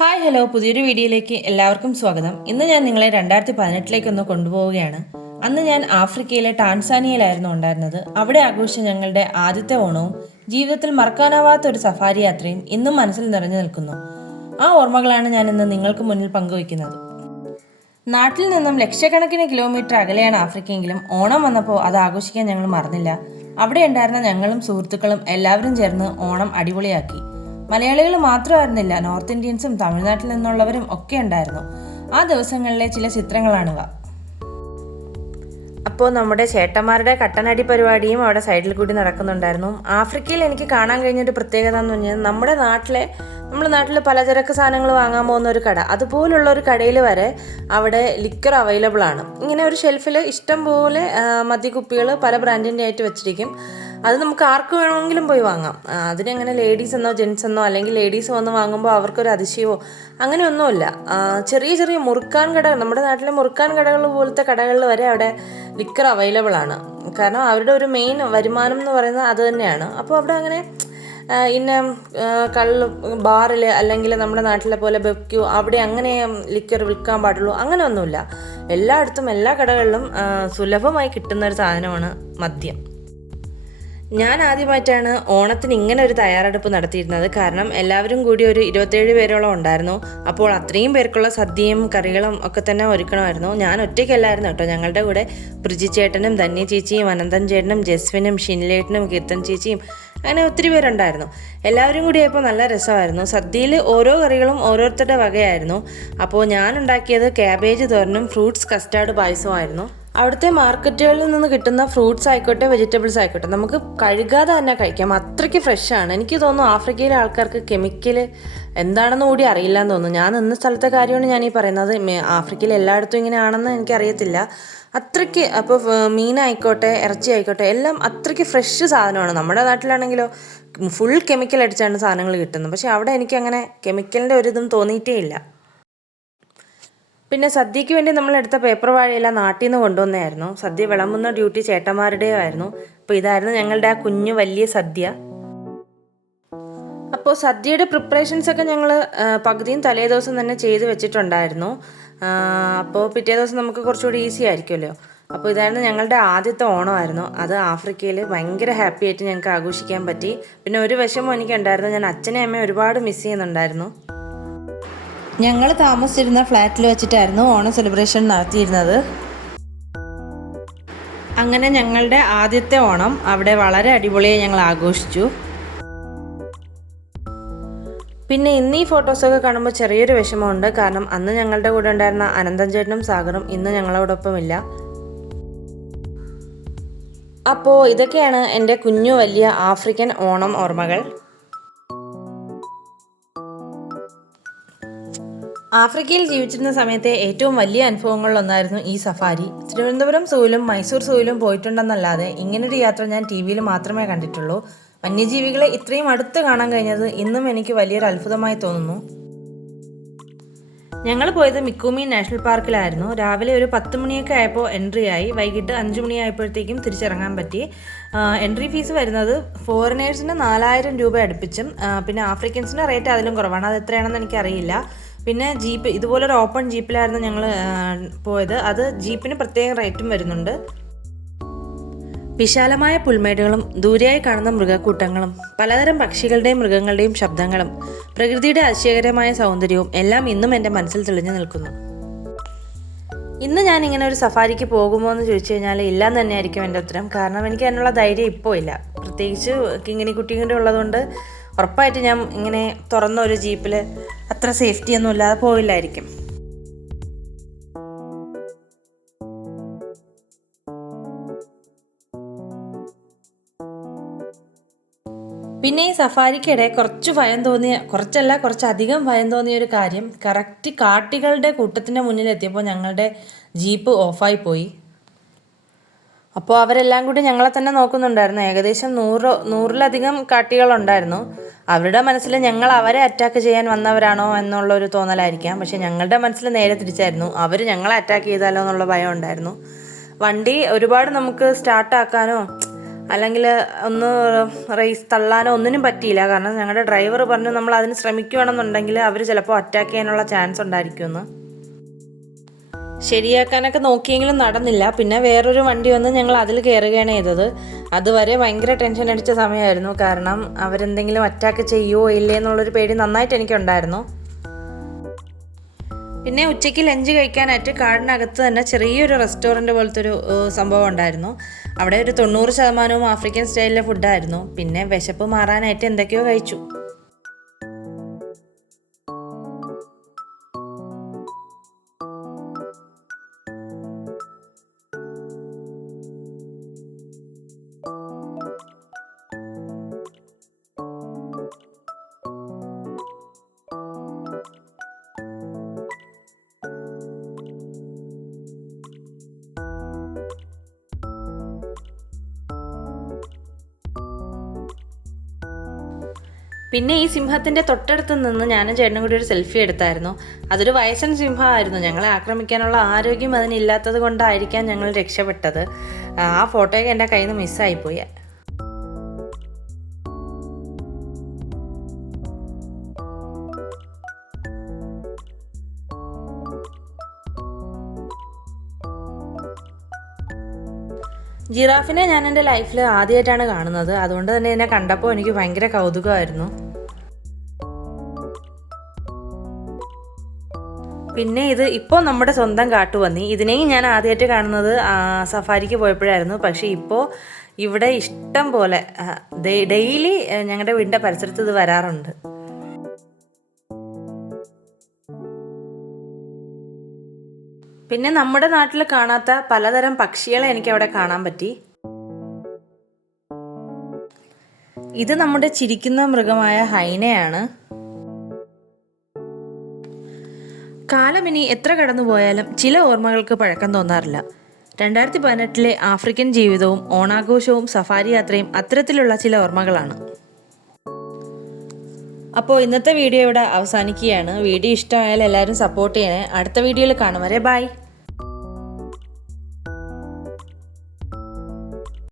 Hi hello പുതിയൊരു വീഡിയോയിലേക്ക് എല്ലാവർക്കും സ്വാഗതം. ഇന്ന് ഞാൻ നിങ്ങളെ 2018 ഒന്ന് കൊണ്ടുപോവുകയാണ്. അന്ന് ഞാൻ ആഫ്രിക്കയിലെ ടാൻസാനിയയിലായിരുന്നു ഉണ്ടായിരുന്നത്. അവിടെ ആഘോഷിച്ച ഞങ്ങളുടെ ആദ്യത്തെ ഓണവും ജീവിതത്തിൽ മറക്കാനാവാത്ത ഒരു സഫാരി യാത്രയും ഇന്നും മനസ്സിൽ നിറഞ്ഞു നിൽക്കുന്നു. ആ ഓർമ്മകളാണ് ഞാൻ ഇന്ന് നിങ്ങൾക്ക് മുന്നിൽ പങ്കുവയ്ക്കുന്നത്. നാട്ടിൽ നിന്നും ലക്ഷക്കണക്കിന് കിലോമീറ്റർ അകലെയാണ് ആഫ്രിക്കയെങ്കിലും ഓണം വന്നപ്പോൾ അത് ആഘോഷിക്കാൻ ഞങ്ങൾ മറന്നില്ല. അവിടെ ഉണ്ടായിരുന്ന ഞങ്ങളും സുഹൃത്തുക്കളും എല്ലാവരും ചേർന്ന് ഓണം അടിപൊളിയാക്കി. മലയാളികൾ മാത്രമായിരുന്നില്ല, നോർത്ത് ഇന്ത്യൻസും തമിഴ്നാട്ടിൽ നിന്നുള്ളവരും ഒക്കെ ഉണ്ടായിരുന്നു. ആ ദിവസങ്ങളിലെ ചില ചിത്രങ്ങളാണിവ. അപ്പോൾ നമ്മുടെ ചേട്ടന്മാരുടെ കട്ടനടി പരിപാടിയും അവിടെ സൈഡിൽ കൂടി നടക്കുന്നുണ്ടായിരുന്നു. ആഫ്രിക്കയിൽ എനിക്ക് കാണാൻ കഴിഞ്ഞൊരു പ്രത്യേകത എന്ന് പറഞ്ഞാൽ നമ്മുടെ നാട്ടിൽ പലചരക്ക് സാധനങ്ങൾ വാങ്ങാൻ പോകുന്ന ഒരു കട, അതുപോലുള്ള ഒരു കടയിൽ വരെ അവിടെ ലിക്കർ അവൈലബിൾ ആണ്. ഇങ്ങനെ ഒരു ഷെൽഫിൽ ഇഷ്ടം പോലെ മദ്യക്കുപ്പികൾ പല ബ്രാൻഡിൻ്റെ ആയിട്ട് വെച്ചിരിക്കും. അത് നമുക്ക് ആർക്ക് വേണമെങ്കിലും പോയി വാങ്ങാം. അതിനങ്ങനെ ലേഡീസ് എന്നോ ജെൻസ് എന്നോ അല്ലെങ്കിൽ ലേഡീസ് വന്ന് വാങ്ങുമ്പോൾ അവർക്കൊരു അതിശയമോ അങ്ങനെയൊന്നുമില്ല. ചെറിയ ചെറിയ മുറുക്കാൻ കടകൾ, നമ്മുടെ നാട്ടിലെ മുറുക്കാൻ കടകൾ പോലത്തെ കടകളിൽ വരെ അവിടെ ലിക്കർ അവൈലബിൾ ആണ്. കാരണം അവരുടെ ഒരു മെയിൻ വരുമാനം എന്ന് പറയുന്നത് അത് തന്നെയാണ്. അപ്പോൾ അവിടെ അങ്ങനെ ഇന്ന കള്ള് ബാറിൽ അല്ലെങ്കിൽ നമ്മുടെ നാട്ടിലെ പോലെ ബെക്യു അവിടെ അങ്ങനെ ലിക്കർ വിൽക്കാൻ പാടുള്ളൂ അങ്ങനെയൊന്നുമില്ല. എല്ലായിടത്തും എല്ലാ കടകളിലും സുലഭമായി കിട്ടുന്ന ഒരു സാധനമാണ് മദ്യം. ഞാൻ ആദ്യമായിട്ടാണ് ഓണത്തിന് ഇങ്ങനെ ഒരു തയ്യാറെടുപ്പ് നടത്തിയിരുന്നത്. കാരണം എല്ലാവരും കൂടി ഒരു 27 പേരോളം ഉണ്ടായിരുന്നു. അപ്പോൾ അത്രയും പേർക്കുള്ള സദ്യയും കറികളും ഒക്കെ തന്നെ ഒരുക്കണമായിരുന്നു. ഞാൻ ഒറ്റയ്ക്കല്ലായിരുന്നു കേട്ടോ. ഞങ്ങളുടെ കൂടെ പ്രിജി ചേട്ടനും ധന്യ ചേച്ചിയും അനന്തൻ ചേട്ടനും ജസ്വിനും ഷിൻലേട്ടനും കീർത്തൻ ചേച്ചിയും അങ്ങനെ ഒത്തിരി പേരുണ്ടായിരുന്നു. എല്ലാവരും കൂടി ആയപ്പോൾ നല്ല രസമായിരുന്നു. സദ്യയിൽ ഓരോ കറികളും ഓരോരുത്തരുടെ വകയായിരുന്നു. അപ്പോൾ ഞാൻ ഉണ്ടാക്കിയത് ക്യാബേജ് തോരനും ഫ്രൂട്ട്സ് കസ്റ്റാർഡ് പായസമായിരുന്നു. അവിടുത്തെ മാർക്കറ്റുകളിൽ നിന്ന് കിട്ടുന്ന ഫ്രൂട്ട്സ് ആയിക്കോട്ടെ വെജിറ്റബിൾസ് ആയിക്കോട്ടെ നമുക്ക് കഴുകാതെ തന്നെ കഴിക്കാം. അത്രയ്ക്ക് ഫ്രഷാണ്. എനിക്ക് തോന്നുന്നു ആഫ്രിക്കയിലെ ആൾക്കാർക്ക് കെമിക്കൽ എന്താണെന്ന് കൂടി അറിയില്ല എന്ന് തോന്നുന്നു. ഞാൻ നിന്ന സ്ഥലത്തെ കാര്യമാണ് ഞാൻ ഈ പറയുന്നത്. ആഫ്രിക്കയിൽ എല്ലായിടത്തും ഇങ്ങനെയാണെന്ന് എനിക്കറിയത്തില്ല. അത്രയ്ക്ക് അപ്പോൾ മീനായിക്കോട്ടെ ഇറച്ചി ആയിക്കോട്ടെ എല്ലാം അത്രയ്ക്ക് ഫ്രഷ് സാധനമാണ്. നമ്മുടെ നാട്ടിലാണെങ്കിലോ ഫുൾ കെമിക്കൽ അടിച്ചാണ് സാധനങ്ങൾ കിട്ടുന്നത്. പക്ഷേ അവിടെ എനിക്കങ്ങനെ കെമിക്കലിൻ്റെ ഒരിതും തോന്നിയിട്ടേ ഇല്ല. പിന്നെ സദ്യയ്ക്ക് വേണ്ടി നമ്മൾ എടുത്ത പേപ്പർ വാഴയെല്ലാം നാട്ടിൽ നിന്ന് കൊണ്ടുവന്നായിരുന്നു. സദ്യ വിളമ്പുന്ന ഡ്യൂട്ടി ചേട്ടന്മാരുടെയോ ആയിരുന്നു. അപ്പോൾ ഇതായിരുന്നു ഞങ്ങളുടെ ആ കുഞ്ഞു വലിയ സദ്യ. അപ്പോൾ സദ്യയുടെ പ്രിപ്പറേഷൻസ് ഒക്കെ ഞങ്ങൾ പകുതിയും തലേ ദിവസം തന്നെ ചെയ്ത് വെച്ചിട്ടുണ്ടായിരുന്നു. അപ്പോൾ പിറ്റേ ദിവസം നമുക്ക് കുറച്ചുകൂടി ഈസി ആയിരിക്കുമല്ലോ. അപ്പോൾ ഇതായിരുന്നു ഞങ്ങളുടെ ആദ്യത്തെ ഓണമായിരുന്നു. അത് ആഫ്രിക്കയിൽ ഭയങ്കര ഹാപ്പി ആയിട്ട് ഞങ്ങൾക്ക് ആഘോഷിക്കാൻ പറ്റി. പിന്നെ ഒരു വിഷമം എനിക്കുണ്ടായിരുന്നു. ഞാൻ അച്ഛനെയും അമ്മയും ഒരുപാട് മിസ് ചെയ്യുന്നുണ്ടായിരുന്നു. ഞങ്ങൾ താമസിച്ചിരുന്ന ഫ്ലാറ്റിൽ വെച്ചിട്ടായിരുന്നു ഓണം സെലിബ്രേഷൻ നടത്തിയിരുന്നത്. അങ്ങനെ ഞങ്ങളുടെ ആദ്യത്തെ ഓണം അവിടെ വളരെ അടിപൊളിയായി ഞങ്ങൾ ആഘോഷിച്ചു. പിന്നെ ഇന്ന് ഈ ഫോട്ടോസൊക്കെ കാണുമ്പോൾ ചെറിയൊരു വിഷമമുണ്ട്. കാരണം അന്ന് ഞങ്ങളുടെ കൂടെ ഉണ്ടായിരുന്ന അനന്തൻ ചേട്ടനും സാഗറും ഇന്ന് ഞങ്ങളോടൊപ്പം ഇല്ല. അപ്പോൾ ഇതൊക്കെയാണ് എൻ്റെ കുഞ്ഞു വലിയ ആഫ്രിക്കൻ ഓണം ഓർമ്മകൾ. ആഫ്രിക്കയിൽ ജീവിച്ചിരുന്ന സമയത്തെ ഏറ്റവും വലിയ അനുഭവങ്ങളിലൊന്നായിരുന്നു ഈ സഫാരി. തിരുവനന്തപുരം സൂവിലും മൈസൂർ സൂവിലും പോയിട്ടുണ്ടെന്നല്ലാതെ ഇങ്ങനൊരു യാത്ര ഞാൻ TV-യിൽ മാത്രമേ കണ്ടിട്ടുള്ളൂ. വന്യജീവികളെ ഇത്രയും അടുത്ത് കാണാൻ കഴിഞ്ഞത് ഇന്നും എനിക്ക് വലിയൊരു അത്ഭുതമായി തോന്നുന്നു. ഞങ്ങൾ പോയത് മിക്കൂമി നാഷണൽ പാർക്കിലായിരുന്നു. രാവിലെ ഒരു 10 മണിയൊക്കെ ആയപ്പോൾ എൻട്രി ആയി. വൈകിട്ട് 5 മണിയായപ്പോഴത്തേക്കും തിരിച്ചിറങ്ങാൻ പറ്റി. എൻട്രി ഫീസ് വരുന്നത് ഫോറിനേഴ്സിന് 4000 രൂപ അടുപ്പിച്ചും പിന്നെ ആഫ്രിക്കൻസിൻ്റെ റേറ്റ് അതിലും കുറവാണ്. അത് എത്രയാണെന്ന് എനിക്കറിയില്ല. പിന്നെ ജീപ്പ്, ഇതുപോലൊരു ഓപ്പൺ ജീപ്പിലായിരുന്നു ഞങ്ങൾ പോയത്. അത് ജീപ്പിന് പ്രത്യേകം റേറ്റും വരുന്നുണ്ട്. വിശാലമായ പുൽമേടുകളും ദൂരെയായി കാണുന്ന മൃഗക്കൂട്ടങ്ങളും പലതരം പക്ഷികളുടെയും മൃഗങ്ങളുടെയും ശബ്ദങ്ങളും പ്രകൃതിയുടെ അതിശയകരമായ സൗന്ദര്യവും എല്ലാം ഇന്നും എൻ്റെ മനസ്സിൽ തെളിഞ്ഞു നിൽക്കുന്നു. ഇന്ന് ഞാൻ ഇങ്ങനെ ഒരു സഫാരിക്ക് പോകുമോ എന്ന് ചോദിച്ചു കഴിഞ്ഞാൽ ഇല്ലാന്ന് തന്നെയായിരിക്കും എൻ്റെ ഉത്തരം. കാരണം എനിക്ക് അതിനുള്ള ധൈര്യം ഇപ്പോൾ ഇല്ല. പ്രത്യേകിച്ച് കിങ്ങിണി കുട്ടിയും കൂടി ഉള്ളതുകൊണ്ട് ഉറപ്പായിട്ട് ഞാൻ ഇങ്ങനെ തുറന്ന ഒരു ജീപ്പിൽ അത്ര സേഫ്റ്റി ഒന്നും ഇല്ലാതെ പോയില്ലായിരിക്കും. പിന്നെ ഈ സഫാരിക്കിടെ കുറച്ചധികം ഭയം തോന്നിയ ഒരു കാര്യം, കറക്റ്റ് കാട്ടികളുടെ കൂട്ടത്തിൻ്റെ മുന്നിലെത്തിയപ്പോൾ ഞങ്ങളുടെ ജീപ്പ് ഓഫായി പോയി. അപ്പോൾ അവരെല്ലാം കൂടി ഞങ്ങളെ തന്നെ നോക്കുന്നുണ്ടായിരുന്നു. ഏകദേശം 100-ലധികം കാട്ടികളുണ്ടായിരുന്നു. അവരുടെ മനസ്സിൽ ഞങ്ങൾ അവരെ അറ്റാക്ക് ചെയ്യാൻ വന്നവരാണോ എന്നുള്ളൊരു തോന്നലായിരിക്കാം. പക്ഷെ ഞങ്ങളുടെ മനസ്സിൽ നേരെ തിരിച്ചായിരുന്നു. അവർ ഞങ്ങളെ അറ്റാക്ക് ചെയ്താലോ എന്നുള്ള ഭയം ഉണ്ടായിരുന്നു. വണ്ടി ഒരുപാട് നമുക്ക് സ്റ്റാർട്ടാക്കാനോ അല്ലെങ്കിൽ ഒന്ന് റേസ് തള്ളാനോ ഒന്നിനും പറ്റിയില്ല. കാരണം ഞങ്ങളുടെ ഡ്രൈവർ പറഞ്ഞു നമ്മൾ അതിന് ശ്രമിക്കുകയാണെന്നുണ്ടെങ്കിൽ അവർ ചിലപ്പോൾ അറ്റാക്ക് ചെയ്യാനുള്ള ചാൻസ് ഉണ്ടായിരിക്കുമെന്ന്. ശരിയാക്കാനൊക്കെ നോക്കിയെങ്കിലും നടന്നില്ല. പിന്നെ വേറൊരു വണ്ടി വന്ന് ഞങ്ങൾ അതിൽ കയറുകയാണ് ചെയ്തത്. അതുവരെ ഭയങ്കര ടെൻഷൻ അടിച്ച സമയമായിരുന്നു. കാരണം അവരെന്തെങ്കിലും അറ്റാക്ക് ചെയ്യുമോ ഇല്ലേ എന്നുള്ളൊരു പേടി നന്നായിട്ട് എനിക്കുണ്ടായിരുന്നു. പിന്നെ ഉച്ചയ്ക്ക് ലഞ്ച് കഴിക്കാനായിട്ട് കാടിനകത്ത് തന്നെ ചെറിയൊരു റെസ്റ്റോറൻറ്റ് പോലത്തെ ഒരു സംഭവം ഉണ്ടായിരുന്നു. അവിടെ ഒരു 90% ആഫ്രിക്കൻ സ്റ്റൈലിലെ ഫുഡായിരുന്നു. പിന്നെ വിശപ്പ് മാറാനായിട്ട് എന്തൊക്കെയോ കഴിച്ചു. പിന്നെ ഈ സിംഹത്തിൻ്റെ തൊട്ടടുത്ത് നിന്ന് ഞാനും ചേട്ടനും കൂടി ഒരു സെൽഫി എടുത്തായിരുന്നു. അതൊരു വയസ്സൻ സിംഹമായിരുന്നു. ഞങ്ങളെ ആക്രമിക്കാനുള്ള ആരോഗ്യം അതിനില്ലാത്തത് കൊണ്ടായിരിക്കാം ഞങ്ങൾ രക്ഷപ്പെട്ടത്. ആ ഫോട്ടോയൊക്കെ എൻ്റെ കയ്യിൽ നിന്ന് മിസ്സായിപ്പോയി. ജിറാഫിനെ ഞാൻ എൻ്റെ ലൈഫിൽ ആദ്യമായിട്ടാണ് കാണുന്നത്. അതുകൊണ്ട് തന്നെ എന്നെ കണ്ടപ്പോൾ എനിക്ക് ഭയങ്കര കൗതുകമായിരുന്നു. പിന്നെ ഇപ്പോൾ നമ്മുടെ സ്വന്തം കാട്ടുപന്നി. ഇതിനെയും ഞാൻ ആദ്യമായിട്ട് കാണുന്നത് സഫാരിക്ക് പോയപ്പോഴായിരുന്നു. പക്ഷേ ഇപ്പോൾ ഇവിടെ ഇഷ്ടം പോലെ ഡെയിലി ഞങ്ങളുടെ വീടിൻ്റെ പരിസരത്ത് ഇത് വരാറുണ്ട്. പിന്നെ നമ്മുടെ നാട്ടിൽ കാണാത്ത പലതരം പക്ഷികളെ എനിക്ക് അവിടെ കാണാൻ പറ്റി. ഇത് നമ്മുടെ ചിരിക്കുന്ന മൃഗമായ ഹൈനയാണ്. കാലം ഇനി എത്ര കടന്നു പോയാലും ചില ഓർമ്മകൾക്ക് പഴക്കം തോന്നാറില്ല. 2018 ആഫ്രിക്കൻ ജീവിതവും ഓണാഘോഷവും സഫാരി യാത്രയും അത്തരത്തിലുള്ള ചില ഓർമ്മകളാണ്. അപ്പോൾ ഇന്നത്തെ വീഡിയോ ഇവിടെ അവസാനിക്കുകയാണ്. വീഡിയോ ഇഷ്ടമായാൽ എല്ലാവരും സപ്പോർട്ട് ചെയ്യണേ. അടുത്ത വീഡിയോയിൽ കാണും വരെ ബൈ.